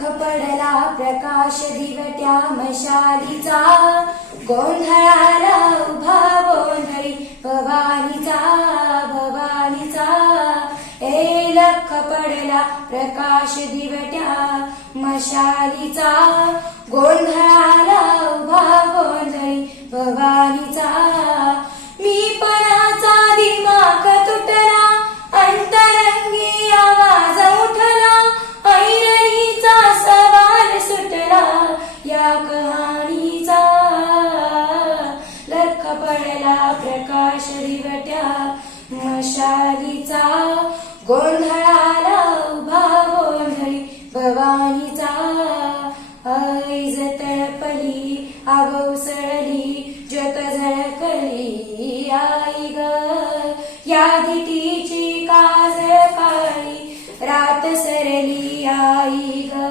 खपडला प्रकाश दिवट्या मशालीचा गोंधळाला उभा गोंधळी भवानीचा भवानीचा. एल खपडला प्रकाश दिवट्या मशालीचा गोंधळाला उभा शरीवट्या मशालीचा गोंधळाला उभा गोंधळी भवानीचा. ऐज तळपली आवसळली ज्योत झळकली आई ग. या दिटीची काजळ काळी रात सरली आई ग.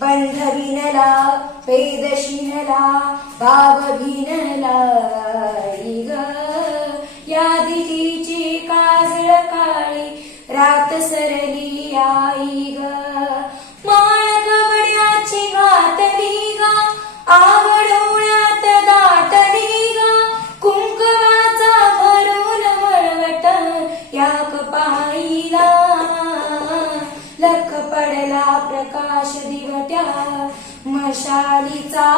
बंध भिनला पेद शिनला भाव भिनला तिची काजळ काळी रात सरली आई ग. माय कवड्याची घातली ग आवडवण्यात दाटली ग कुंकवाचा भरून वळवट या कपाईला लख पडला प्रकाश दिवट्या मशालीचा